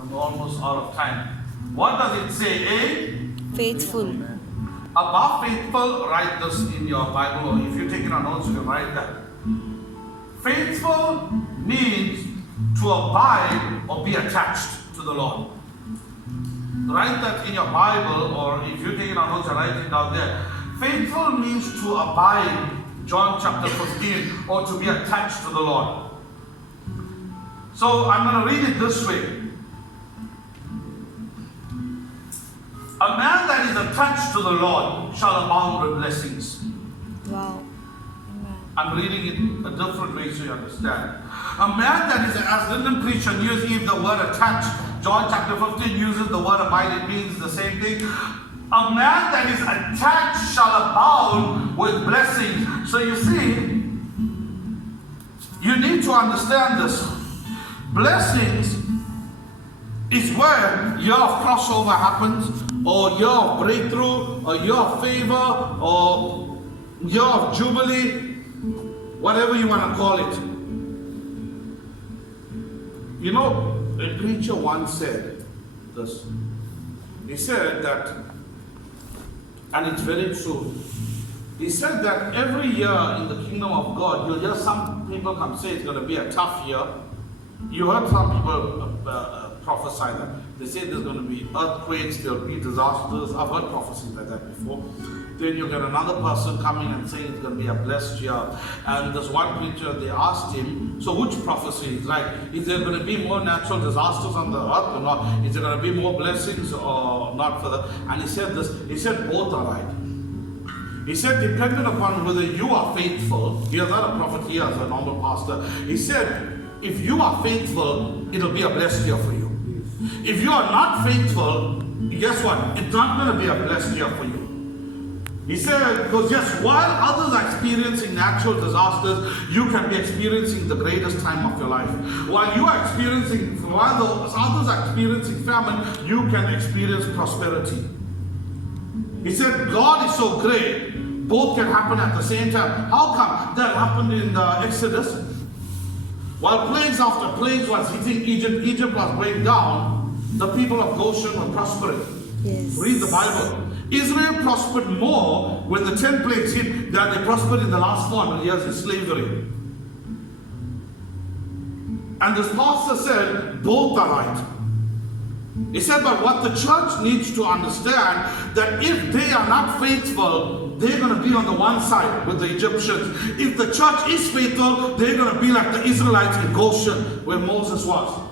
I'm almost out of time. What does it say? Faithful. Above faithful, write this in your Bible, or if you take it on notes, you can write that. Faithful means to abide or be attached to the Lord. Write that in your Bible, or if you take it on notes, write it down there. Faithful means to abide, John chapter 15, or to be attached to the Lord. So I'm going to read it this way. A man that is attached to the Lord shall abound with blessings. Wow. I'm reading it a different way so you understand. A man that is, as Lyndon preached on New Year's Eve, the word attached, John chapter 15 uses the word abide, it means the same thing. A man that is attached shall abound with blessings. So you see, you need to understand this. Blessings is where year of crossover happens, or year of breakthrough, or year of favor, or year of jubilee, whatever you want to call it. You know, a preacher once said this. He said that, and it's very true. He said that every year in the kingdom of God, you'll hear some people come say it's going to be a tough year. You heard some people prophesy that. They say there's going to be earthquakes, there'll be disasters. I've heard prophecies like that before. Then you get another person coming and saying it's going to be a blessed year. And there's one preacher, they asked him, so which prophecy is right? Is there going to be more natural disasters on the earth or not? Is there going to be more blessings or not for that? And he said this, he said both are right. He said, depending upon whether you are faithful, he is not a prophet here as a normal pastor. He said, if you are faithful, it'll be a blessed year for you. If you are not faithful, guess what? It's not going to be a blessed year for you. He said, because yes, while others are experiencing natural disasters, you can be experiencing the greatest time of your life. While others are experiencing famine, you can experience prosperity. He said, God is so great, both can happen at the same time. How come? That happened in the Exodus. While plagues after plagues was hitting Egypt, Egypt was going down, the people of Goshen were prospering. Yes. Read the Bible. Israel prospered more when the 10 plagues hit than they prospered in the last 400 years in slavery. And this pastor said, both are right. He said, but what the church needs to understand, that if they are not faithful, they're going to be on the one side with the Egyptians. If the church is faithful, they're going to be like the Israelites in Goshen, where Moses was.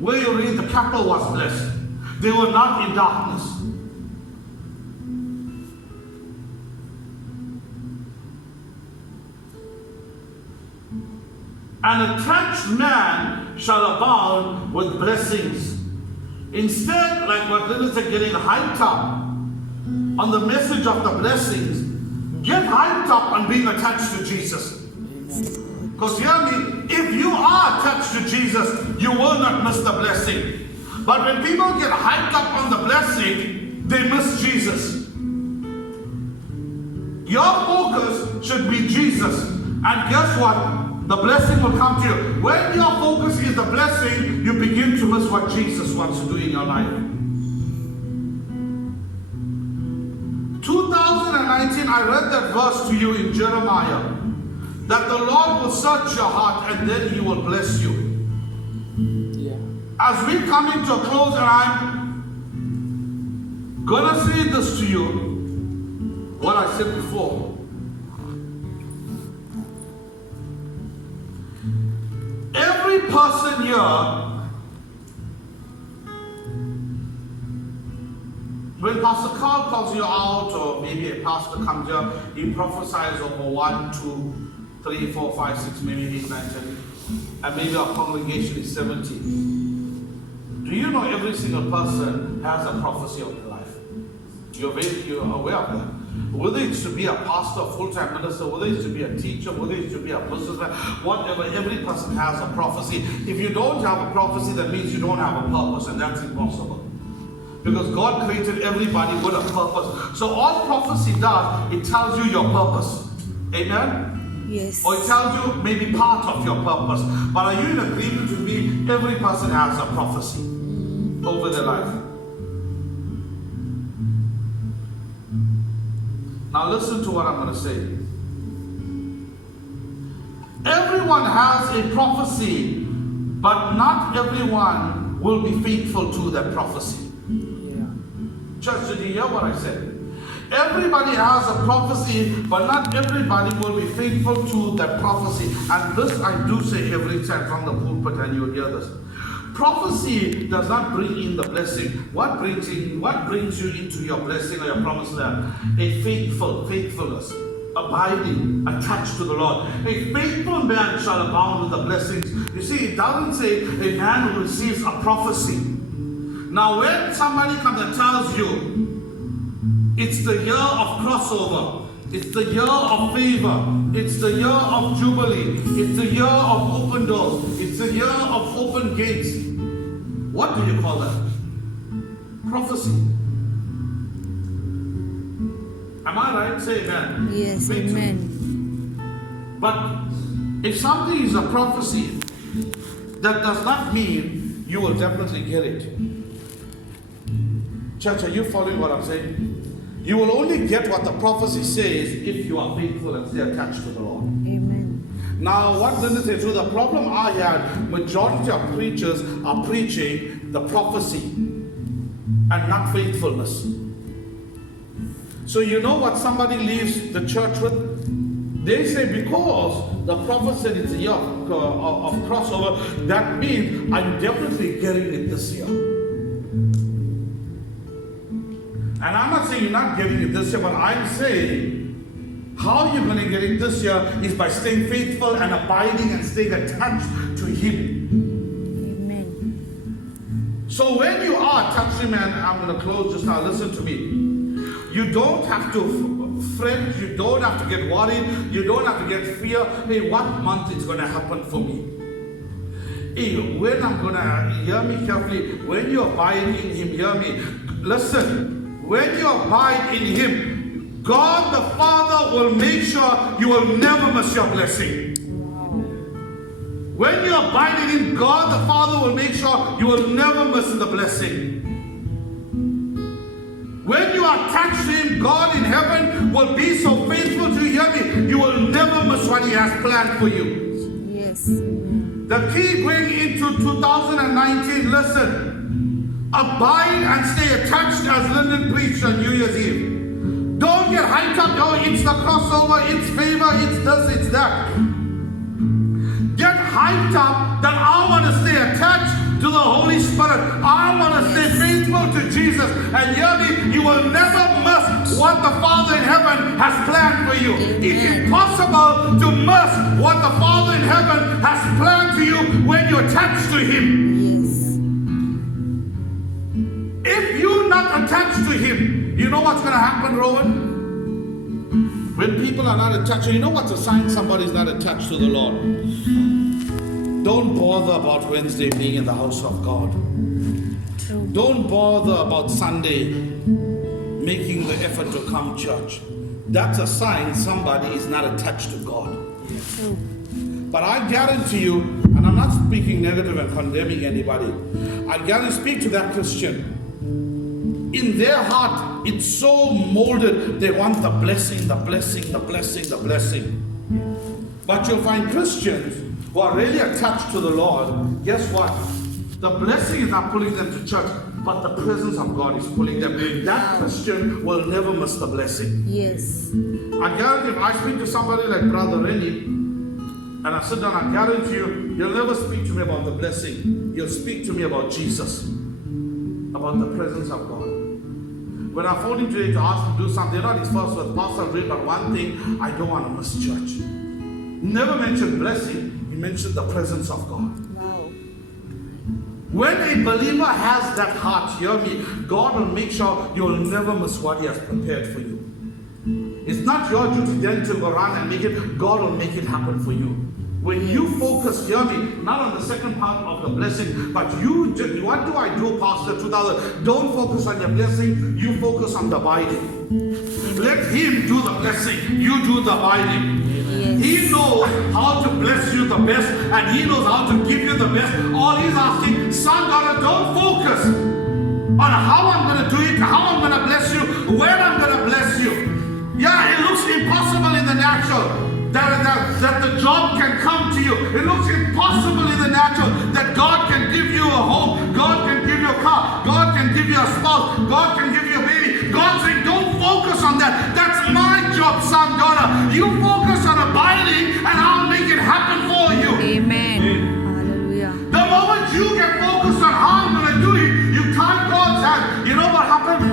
Where you read, the cattle was blessed. They were not in darkness. An attached man shall abound with blessings. Instead, like what Dennis said, getting hyped up on the message of the blessings, get hyped up on being attached to Jesus. Because hear me, if you are attached to Jesus, you will not miss the blessing. But when people get hyped up on the blessing, they miss Jesus. Your focus should be Jesus. And guess what? The blessing will come to you. When your focus is the blessing, you begin to miss what Jesus wants to do in your life. 2019, I read that verse to you in Jeremiah, that the Lord will search your heart and then He will bless you. Yeah. As we come into a close, and I'm gonna say this to you, what I said before. Every person here, when Pastor Carl calls you out, or maybe a pastor comes here, he prophesies over 1, 2, 3, 4, 5, 6, maybe 8, 9, 10, and maybe our congregation is 70. Do you know every single person has a prophecy of their life? You're aware of that. Whether it's to be a pastor, full-time minister, whether it's to be a teacher, whether it's to be a businessman, whatever, every person has a prophecy. If you don't have a prophecy, that means you don't have a purpose, and that's impossible. Because God created everybody with a purpose. So all prophecy does, it tells you your purpose. Amen? Yes. Or it tells you maybe part of your purpose. But are you in agreement with me? Every person has a prophecy. over their life. Now listen to what I'm going to say. Everyone has a prophecy, but not everyone will be faithful to that prophecy. Church, did you hear what I said? Everybody has a prophecy, but not everybody will be faithful to that prophecy. And this I do say every time from the pulpit, and you'll hear this. Prophecy does not bring in the blessing. What brings you into your blessing or your promised land? A faithfulness, abiding, attached to the Lord. A faithful man shall abound with the blessings. You see, it doesn't say a man who receives a prophecy. Now, when somebody comes and tells you, it's the year of crossover, it's the year of favor, it's the year of jubilee, it's the year of open doors, it's the year of open gates. What do you call that? Prophecy. Am I right? Say amen. Yes, amen. But if something is a prophecy, that does not mean you will definitely get it. Church, are you following what I'm saying? You will only get what the prophecy says if you are faithful and stay attached to the Lord. Amen. Now, what does it say? So the problem I had, majority of preachers are preaching the prophecy and not faithfulness. So you know what somebody leaves the church with? They say, because the prophet said it's a year of crossover, that means I'm definitely getting it this year. And I'm not saying you're not getting it this year, but I'm saying how you're going to get it this year is by staying faithful and abiding and staying attached to Him. Amen. So when you are attached to Him, and I'm going to close just now, listen to me. You don't have to fret, you don't have to get worried, you don't have to get fear. Hey, what month is going to happen for me? Hey, when I'm going to, hear me carefully, when you abide in Him, hear me. Listen. When you abide in Him, God the Father will make sure you will never miss your blessing. When you abide in Him, God the Father will make sure you will never miss the blessing. When you are attached to Him, God in heaven will be so faithful to you. Hear me, you will never miss what He has planned for you. Yes. The key going into 2019, listen. Abide and stay attached as Lyndon preached on New Year's Eve. Don't get hyped up. Oh, it's the crossover, it's favor, it's this, it's that. Get hyped up that I want to stay attached to the Holy Spirit. I want to stay faithful to Jesus. And hear me, you will never miss what the Father in heaven has planned for you. It's impossible to miss what the Father in heaven has planned for you when you're attached to Him. If you're not attached to Him, you know what's going to happen, Rowan? When people are not attached, you know what's a sign somebody's not attached to the Lord? Don't bother about Wednesday being in the house of God. True. Don't bother about Sunday making the effort to come to church. That's a sign somebody is not attached to God. True. But I guarantee you, and I'm not speaking negative and condemning anybody, I guarantee speak to that Christian. In their heart, it's so molded, they want the blessing, the blessing, the blessing, the blessing. But you'll find Christians who are really attached to the Lord. Guess what? The blessing is not pulling them to church, but the presence of God is pulling them. That Christian will never miss the blessing. Yes. I guarantee if I speak to somebody like Brother Rennie, and I sit down, I guarantee you, he'll never speak to me about the blessing. He'll speak to me about Jesus, about the presence of God. When I phoned him today to ask him to do something, not his first word, Pastor, but one thing, I don't want to miss church. Never mentioned blessing, he mentioned the presence of God. Wow. When a believer has that heart, hear me, God will make sure you will never miss what He has prepared for you. It's not your duty then to go around and make it, God will make it happen for you. When you focus, hear me, not on the second part of the blessing, but you, what do I do, Pastor 2000? Don't focus on your blessing, you focus on the abiding. Let Him do the blessing, you do the abiding. Yes. He knows how to bless you the best, and He knows how to give you the best. All He's asking, son, daughter, don't focus how I'm going to do it, how I'm going to bless you, when I'm going to bless you. Yeah, it looks impossible in the natural that the job can come to you. It looks impossible in the natural that God can give you a home, God can give you a car, God can give you a spouse, God can give you a baby. God saying, don't focus on that. That's my job, son, daughter. You focus on abiding and I'll make it happen for you. Amen. Hallelujah. The moment you get focused on how I'm going to do it, you tie God's hand. You know what happened?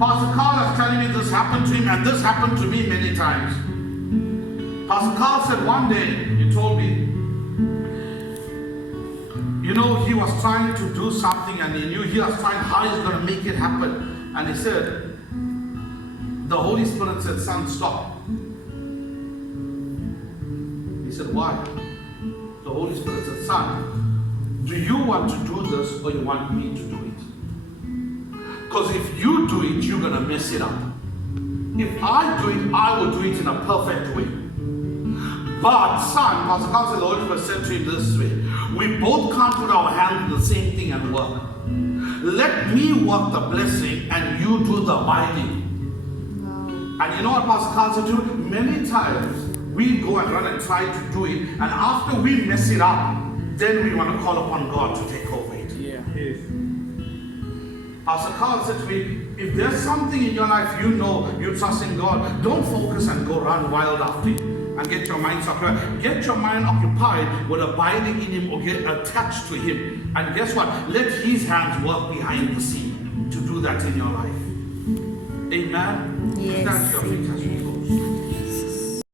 Pastor Carl is telling me this happened to him, and this happened to me many times. Pastor Carl said one day, he told me, you know, he was trying to do something and he knew he was trying how he's going to make it happen. And he said, the Holy Spirit said, son, stop. He said, why? The Holy Spirit said, son, do you want to do this or you want me to do it? Because if you do it, you're going to mess it up. If I do it, I will do it in a perfect way. But son, Pastor Carl said, the Holy Spirit said to him this way, we both can't put our hand in the same thing and work. Let me work the blessing and you do the abiding. Wow. And you know what Pastor Carl said to him? Many times we go and run and try to do it, and after we mess it up, then we want to call upon God to take over it. Yeah. Pastor Carl said to me, if there's something in your life you know you trust in God, don't focus and go run wild after it and get your mind occupied. Get your mind occupied with abiding in Him or get attached to Him. And guess what? Let His hands work behind the scene to do that in your life. Amen? Yes. Stand to your feet as we